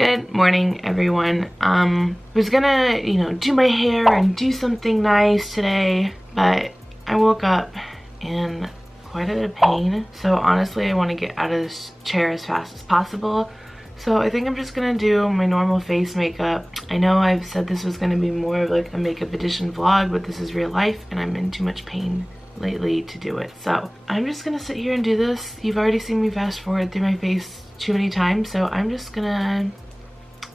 Good morning, everyone. Was gonna, do my hair and do something nice today, but I woke up in quite a bit of pain. So honestly, I want to get out of this chair as fast as possible. So I think I'm just gonna do my normal face makeup. I know I've said this was gonna be more of like a makeup edition vlog, but this is real life and I'm in too much pain lately to do it. So I'm just gonna sit here and do this. You've already seen me fast forward through my face too many times, so I'm just gonna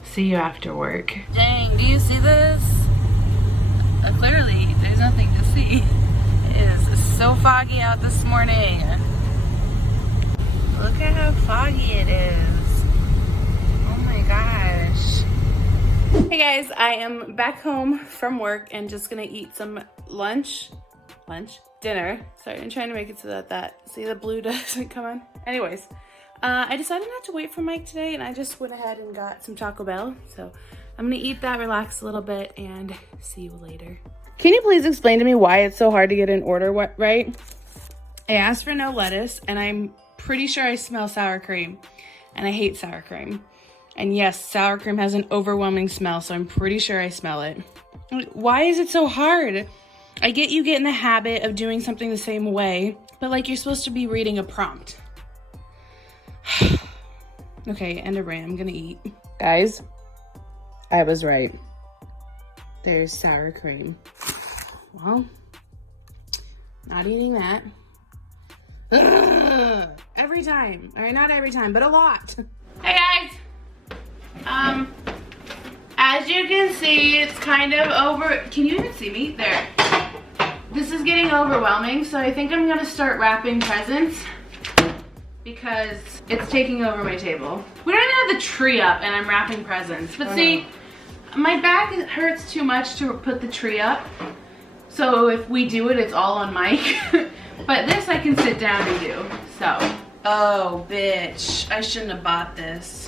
see you after work. Dang, do you see this? Clearly, there's nothing to see. It is so foggy out this morning. Look at how foggy it is. Oh my gosh. Hey guys, I am back home from work and just gonna eat some dinner. Sorry, I'm trying to make it so that see the blue doesn't come on. Anyways, I decided not to wait for Mike today and I just went ahead and got some Taco Bell. So I'm gonna eat that, relax a little bit, and see you later. Can you please explain to me why it's so hard to get an order right? I asked for no lettuce and I'm pretty sure I smell sour cream and I hate sour cream. And yes, sour cream has an overwhelming smell, so I'm pretty sure I smell it. Why is it so hard? I get you get in the habit of doing something the same way, but like you're supposed to be reading a prompt. Okay, end of rant. I'm gonna eat. Guys, I was right. There's sour cream. Well, not eating that. Ugh, every time. All right, not every time, but a lot. Hey guys. As you can see, it's kind of over. Can you even see me? There. This is getting overwhelming, so I think I'm gonna start wrapping presents because it's taking over my table. We don't even have the tree up and I'm wrapping presents. But see, my back hurts too much to put the tree up. So if we do it, it's all on Mike. But this I can sit down and do, so. Oh, bitch, I shouldn't have bought this.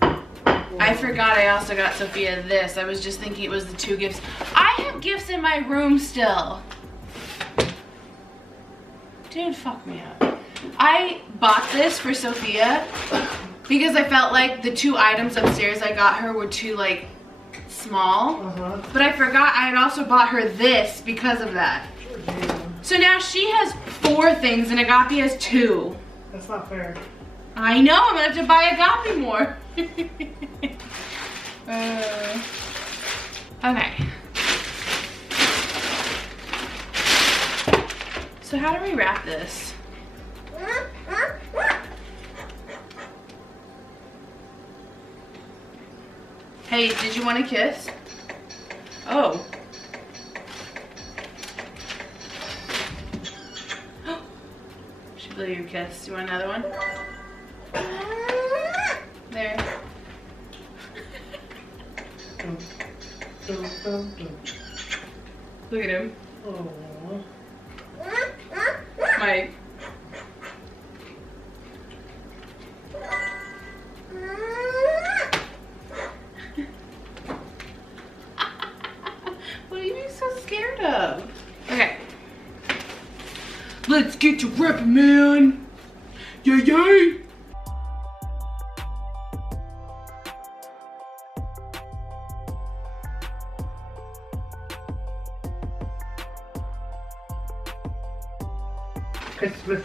I forgot I also got Sophia this. I was just thinking it was the two gifts. I have gifts in my room still. Dude, fuck me up. I bought this for Sophia because I felt like the two items upstairs I got her were too like small. But I forgot I had also bought her this because of that. So now she has 4 things and Agape has 2. That's not fair. I know, I'm gonna have to buy Agape more. Okay. So how do we wrap this? Hey, did you want a kiss? Oh. She blew your kiss. Do you want another one? There. Look at him. Aww. Mike. What are you being so scared of? Okay. Let's get to ripping, man. Yay, yay. Christmas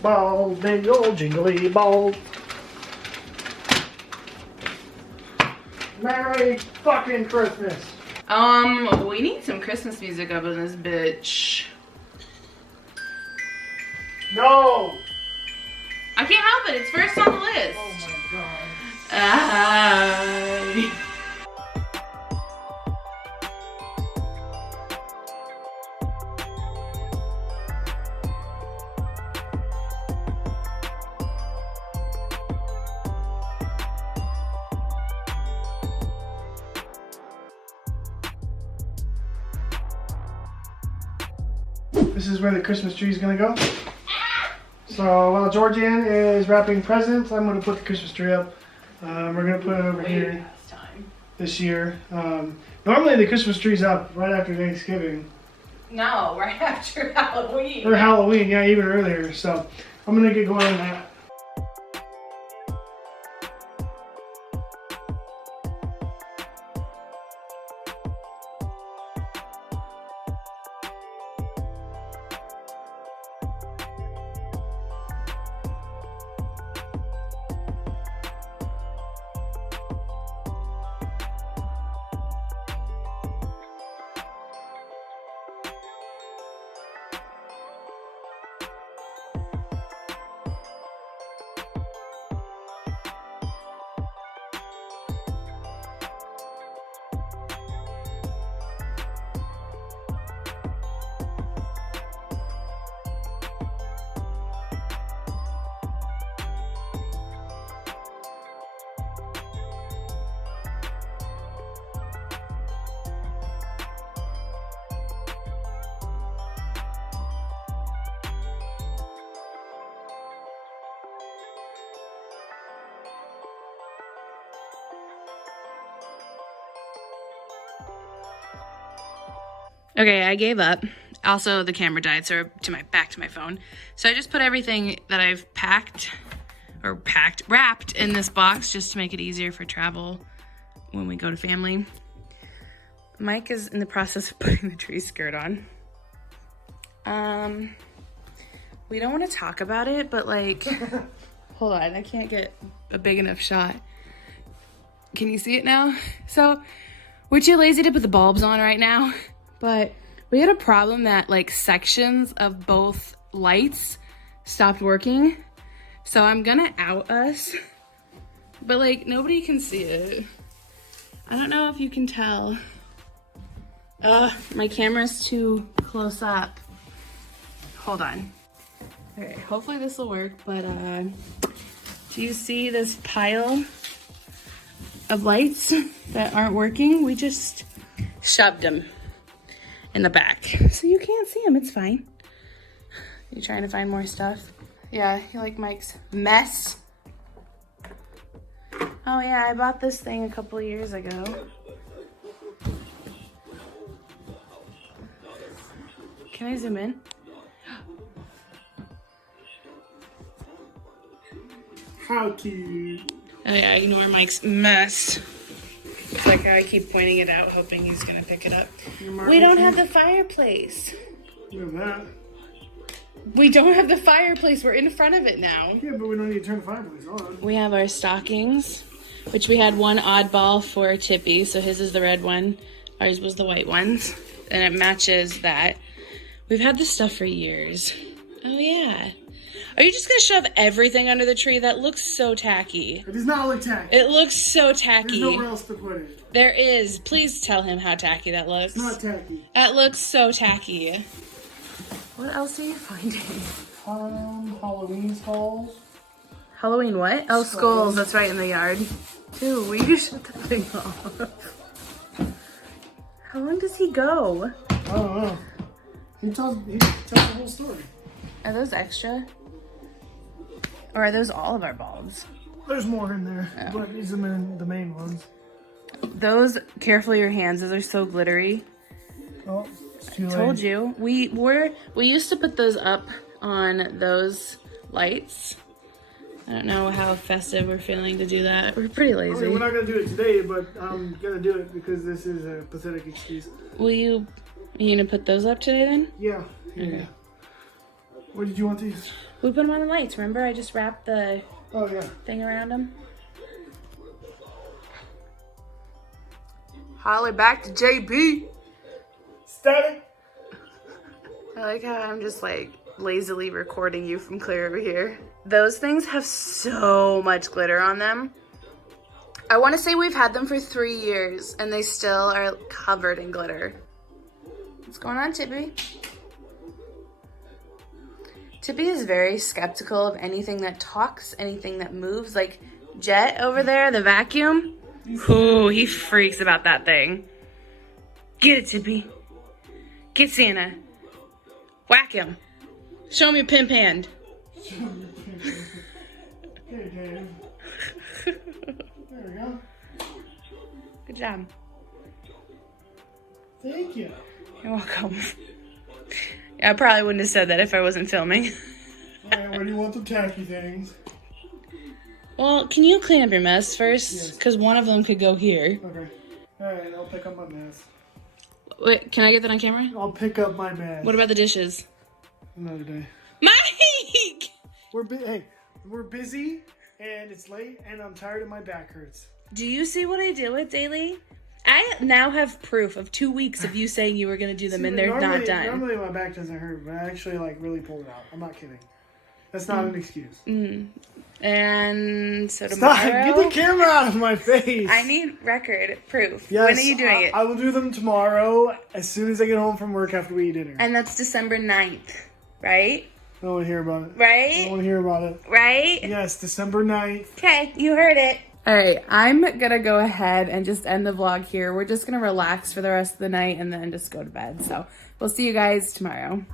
balls, they all jingly balls. Merry fucking Christmas. We need some Christmas music up in this bitch. No! I can't help it, it's first on the list. Oh my god. This is where the Christmas tree is gonna go. So while Georgianne is wrapping presents, I'm gonna put the Christmas tree up. We're gonna put it over here this year. Normally the Christmas tree's up right after Thanksgiving. No, right after Halloween. Or Halloween, yeah, even earlier. So I'm gonna get going on that. Okay, I gave up. Also, the camera died, so back to my phone. So I just put everything that I've wrapped in this box just to make it easier for travel when we go to family. Mike is in the process of putting the tree skirt on. We don't want to talk about it, but like, hold on, I can't get a big enough shot. Can you see it now? So we're too lazy to put the bulbs on right now, but we had a problem that like sections of both lights stopped working. So I'm gonna out us, but like nobody can see it. I don't know if you can tell. My camera's too close up. Hold on. Okay, hopefully this will work, but do you see this pile of lights that aren't working? We just shoved them in the back. So you can't see them, it's fine. You trying to find more stuff? Yeah, you like Mike's mess? Oh yeah, I bought this thing a couple years ago. Can I zoom in? How cute. Oh yeah, ignore Mike's mess. It's like I keep pointing it out, hoping he's gonna pick it up. We don't have the fireplace. You have that. We don't have the fireplace. We're in front of it now. Yeah, but we don't need to turn the fireplace on. We have our stockings, which we had one oddball for Tippy, so his is the red one. Ours was the white ones, and it matches that. We've had this stuff for years. Oh yeah. Are you just gonna shove everything under the tree? That looks so tacky. It does not look tacky. It looks so tacky. There's nowhere else to put it. There is. Please tell him how tacky that looks. It's not tacky. That looks so tacky. What else are you finding? Halloween skulls. Halloween what? Oh, skulls. That's right, in the yard. Dude, will you shut that thing off? How long does he go? I don't know. He tells the whole story. Are those extra? Or are those all of our bulbs? There's more in there, Oh. but these are the main ones. Those, careful your hands, those are so glittery. Oh, it's too late. Told you. We used to put those up on those lights. I don't know how festive we're feeling to do that. We're pretty I lazy. mean, we're not going to do it today, but I'm going to do it because this is a pathetic excuse. Are you gonna put those up today then? Yeah. Okay. What did you want these? We put them on the lights. Remember, I just wrapped the thing around them. Holler back to JB. Static. I like how I'm just like lazily recording you from clear over here. Those things have so much glitter on them. I want to say we've had them for 3 years and they still are covered in glitter. What's going on, Tippy? Tippy is very skeptical of anything that talks, anything that moves. Like Jet over there, the vacuum. Ooh, he freaks about that thing. Get it, Tippy. Get Santa. Whack him. Show me a pimp hand. Okay, Dave. There we go. Good job. Thank you. You're welcome. Yeah, I probably wouldn't have said that if I wasn't filming. Alright, where do you want the tacky things? Well, can you clean up your mess first? Yes. Because one of them could go here. Okay. Alright, I'll pick up my mess. Wait, can I get that on camera? I'll pick up my mess. What about the dishes? Another day. Mike! We're busy, and it's late, and I'm tired and my back hurts. Do you see what I deal with daily? I now have proof of 2 weeks of you saying you were going to do them, and they're not done. Normally my back doesn't hurt, but I actually really pulled it out. I'm not kidding. That's not an excuse. And so tomorrow... Stop! Get the camera out of my face! I need record proof. Yes, When are you doing it? I will do them tomorrow as soon as I get home from work after we eat dinner. And that's December 9th, right? I don't want to hear about it. I Right? don't want to hear about it. Right? Yes, December 9th. Okay, you heard it. All right, I'm gonna go ahead and just end the vlog here. We're just gonna relax for the rest of the night and then just go to bed. So we'll see you guys tomorrow.